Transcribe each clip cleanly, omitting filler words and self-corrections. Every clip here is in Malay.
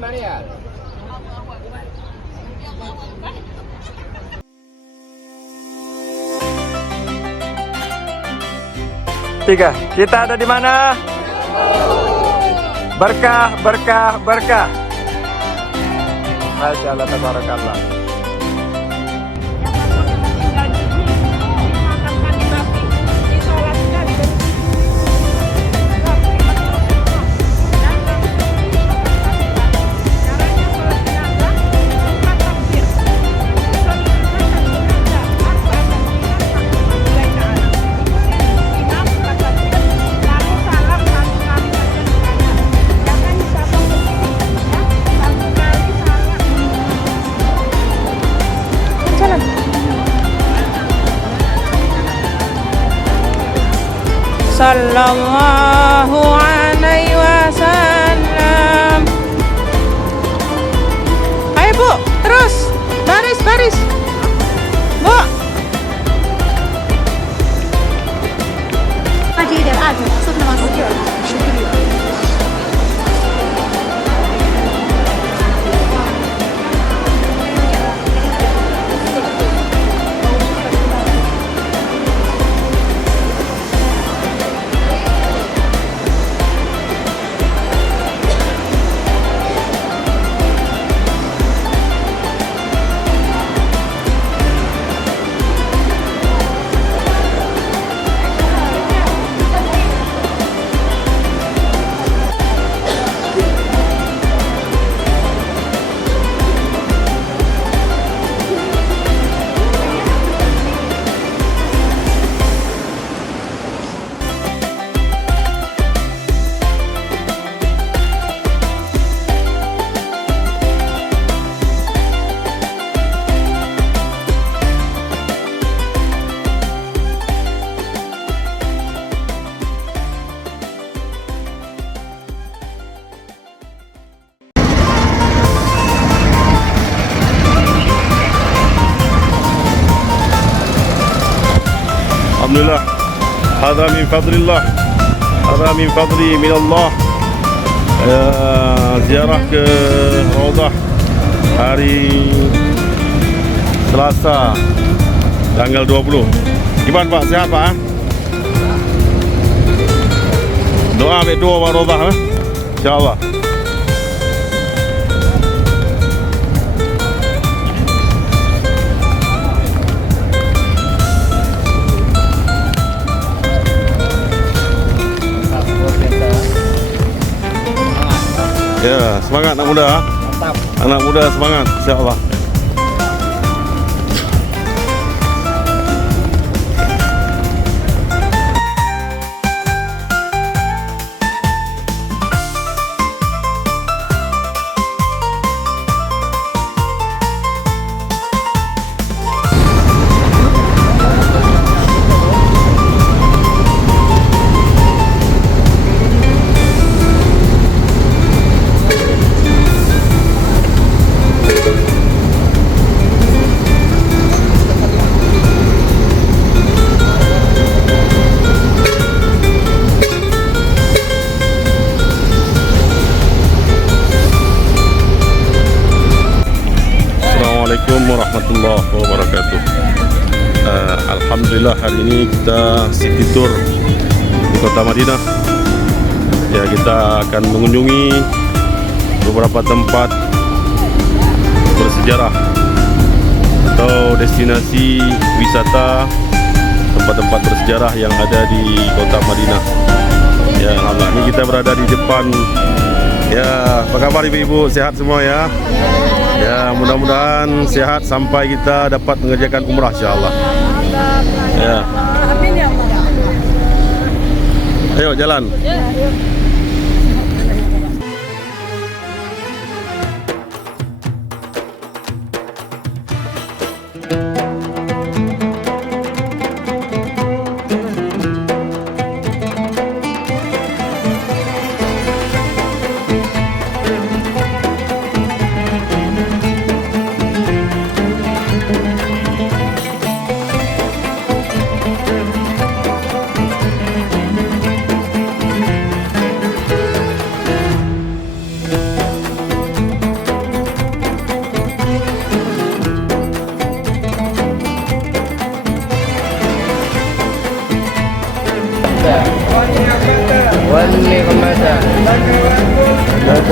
Maria. Tiga, kita ada di mana? Berkah, berkah, berkah. Masya Allah, tabarakallah. Sallallahu alaihi wasallam. Ayo Bu, terus baris. Bu. Alhamdulillah, hadza min fadlillah, hadza min fadli minallah. Ziarah ke Raudhah hari Selasa tanggal 20. Gimana Pak, sehat Pak? Doa ambil doa Pak Raudhah, insyaallah. Ya, semangat anak muda. Mantap. Anak muda semangat, insyaallah. Assalamualaikum warahmatullahi wabarakatuh. Alhamdulillah hari ini kita city tour di kota Madinah. Ya, kita akan mengunjungi beberapa tempat bersejarah atau destinasi wisata tempat-tempat bersejarah yang ada di kota Madinah. Ya, alhamdulillah ini kita berada di depan. Ya, apa kabar ibu-ibu? Sehat semua ya? Ya, mudah-mudahan sehat sampai kita dapat mengerjakan umrah insyaallah. Ya. Ayo jalan.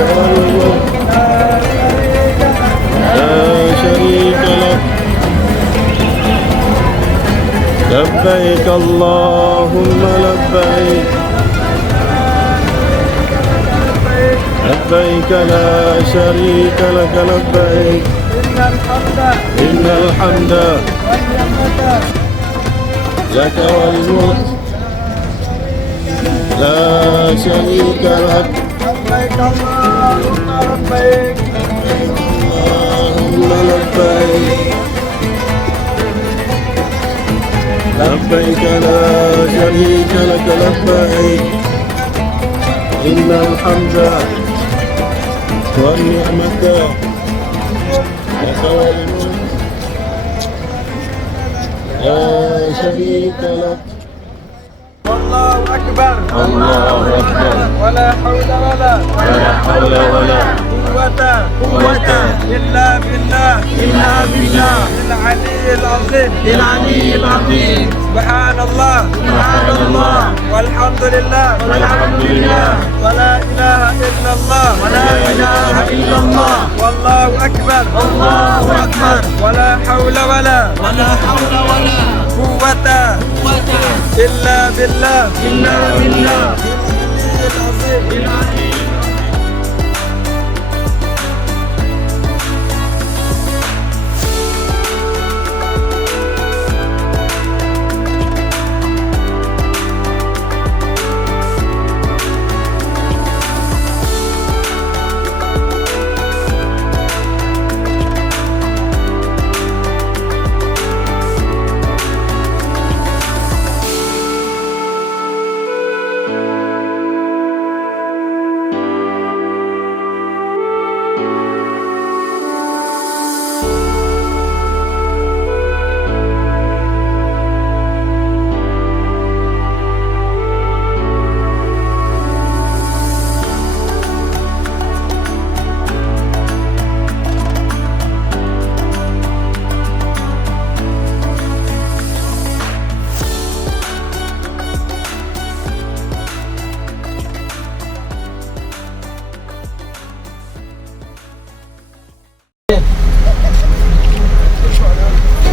والملك لا شريك لك لبيك اللهم لبيك لبيك لا شريك لك لبيك إن الحمد لك والملك لا شريك لك لبيك اللهم لبيك اللهم لبيك لبيك لا شريك لك لبيك إن الحمد والنعمة لك والملك لا شريك لك الله أكبر الله أكبر ولا حول ولا ولا حول ولا قوة إلا بالله العلي العظيم سبحان الله والحمد لله ولا إله إلا الله والله أكبر ولا حول ولا قوة إلا بالله العظيم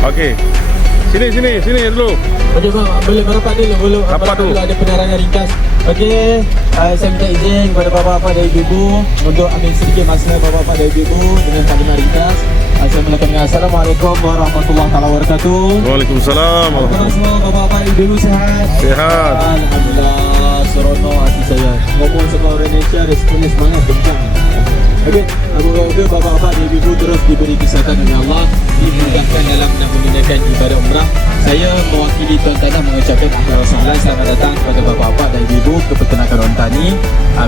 Okey. Sini dulu. Okey bang, boleh merapat dulu, boleh Rapat dulu. ada penerangan ringkas. Okey, saya minta izin kepada bapa-bapa dan ibu-ibu untuk ambil sedikit masa bapa-bapa dan ibu-ibu dengan kalimat ringkas. Assalamualaikum warahmatullahi wabarakatuh. Waalaikumsalam. Apa semua bapa-bapa dan ibu-ibu sihat? Sihat. Alhamdulillah, seronok hati saya. Ngomong sama orang Indonesia, responnya semangat kencang. Okey, aku bapa-bapa dan ibu-ibu terus diberi kesihatan oleh Allah, dimudahkan dalam menunaikan ibadah umrah. Saya mewakili Tuan Tanah mengucapkan ahlan sahlan, selamat datang kepada bapa-bapa dan ibu-ibu ke peternakan orang tani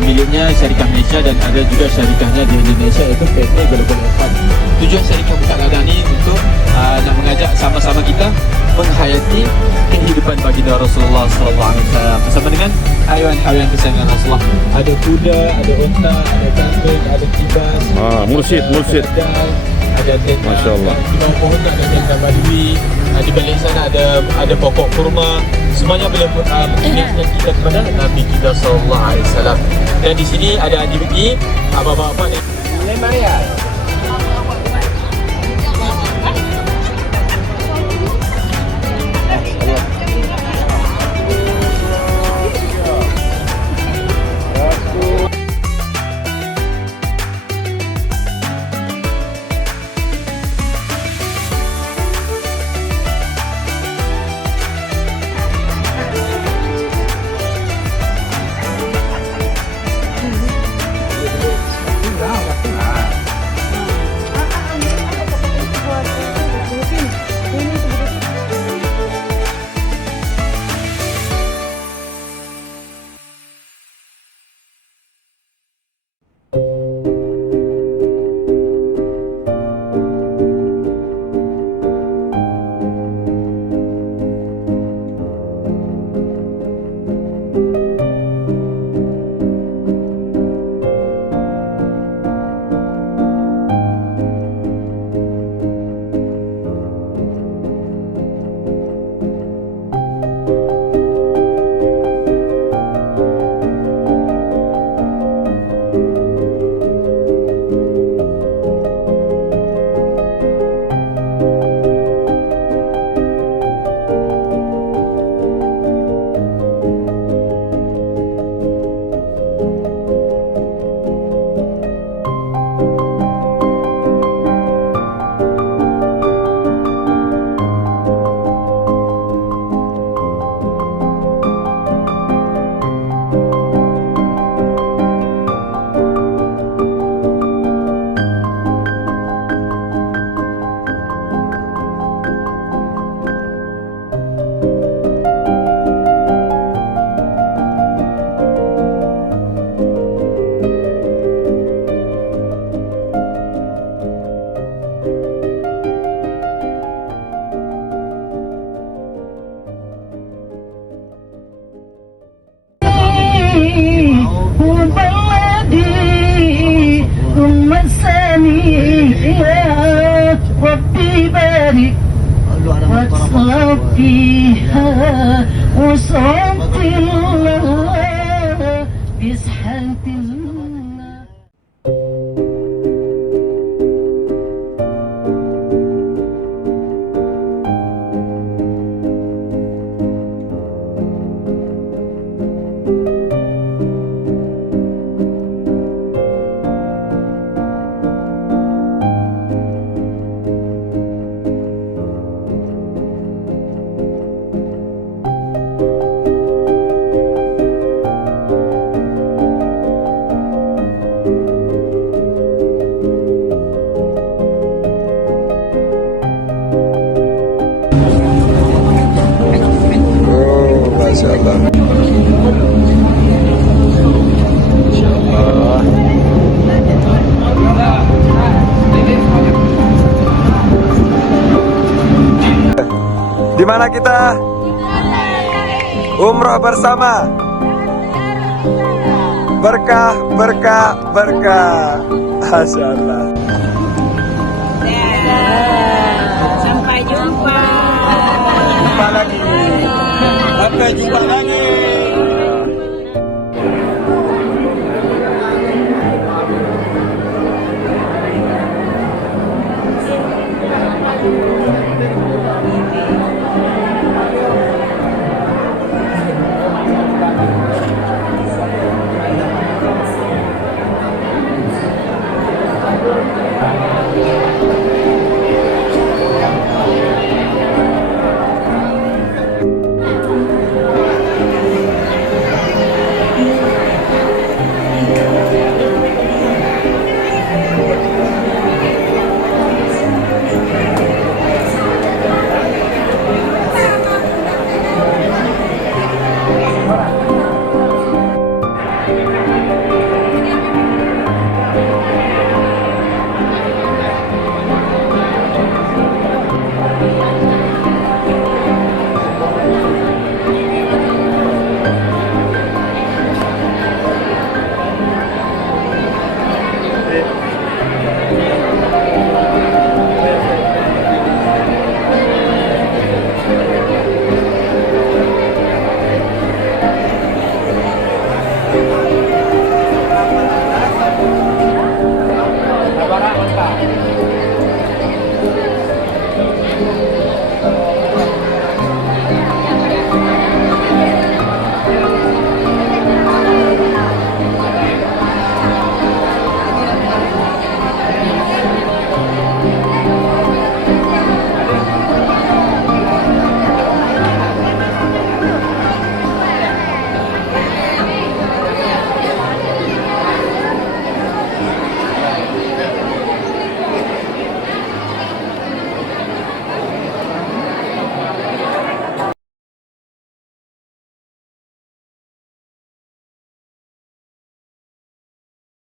miliknya syarikat Malaysia dan ada juga syarikahnya di Indonesia iaitu PT Global Farm. Tujuan syarikat buka ladang ni untuk nak mengajak sama-sama kita menghayati kehidupan baginda Rasulullah SAW bersama dengan haiwan-haiwan kesayangan Rasulullah. Ada kuda, ada unta, ada kambing, ada kibas, Mursyid. ada tenda, Masya Allah. di bawah pohon ada tenda badui, di balik sana ada pokok kurma. Semuanya boleh mengingatkan kita kepada Nabi kita sallallahu alaihi wasallam. Dan di sini ada aktiviti bapa-bapa dan صفيها وصوت الله بسحة الله. Oh, Masya Allah. Di mana kita? Umroh bersama. Berkah, berkah, berkah. Masya Allah. Sampai jumpa. Jumpa lagi. Sampai jumpa lagi.